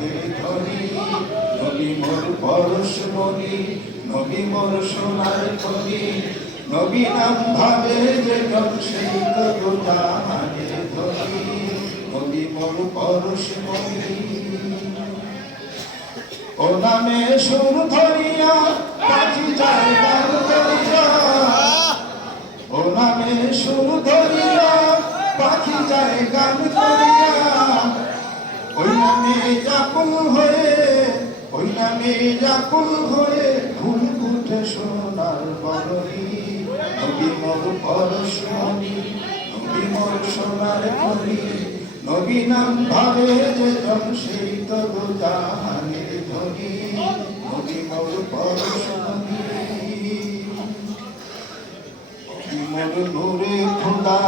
হাতের ধরি নবী মোর পরশমণি নবী মোর সোনার খনি নবী নাম ভাবে যে জন সেই তো জাহানের ধরি নবী মোর পরশমণি ও নামে সুর ধরিয়া পাখি যায় গান করিয়া ও নামে সুর ধরিয়া পাখি যায় গান করিয়া ওই নামে জাকুল হয়ে ওই নামে জাকুল হয়ে ফুল উঠে সোনার বরণী নবী মোর পরশমণি নবী মোর সোনার খনি নবী নাম ভাবে যে জন সেই তো জাহানের ধনি নবী মোর পরশমণি মোর নূরে খোদা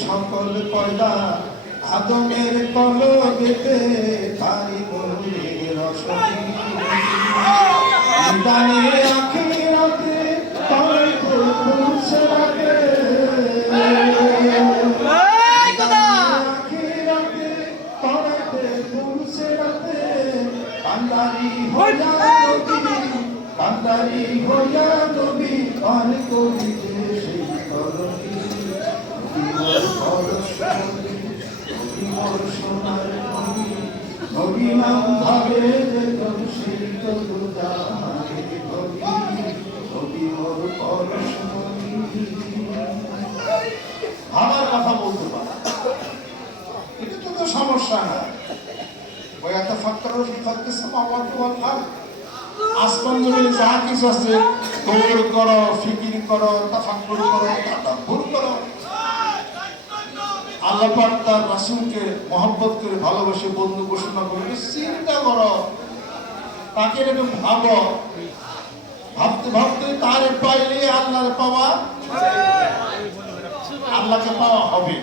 সকল পয়দা আদমের কলবেতে তারি নূরের রশনি নিদানে আখিরাতে তারে খুলছে রাতে আখিরাতে তারে খুলছে রাতে কান্দারি হইয়া নবী কান্দারি হইয়া নবী আর করিতে সেই করণী নবী নাম ভাবে যে জন সেই তো জাহানের ধনি নবী মোর পরশমণি আমার কথা বলতে পারে এটা তো সমস্যা না ওই এত ফাক্কারও ফাক্কে সামাওয়াতু ওয়াল আরদ আসমান জমিনে যা কিছু আছে দৌড় করো ফিকির করো তাফাক্কুর করো তাদাব্বুর করো আল্লাহ পাক তার রাসূলকে মহব্বত করে ভালোবাসে বন্ধু ঘোষণা করে চিন্তা করো তাকে এরকম ভাবো ভাবতে ভাবতে তারে পাইলে আল্লাহর পাওয়া আল্লাহকে পাওয়া হবে।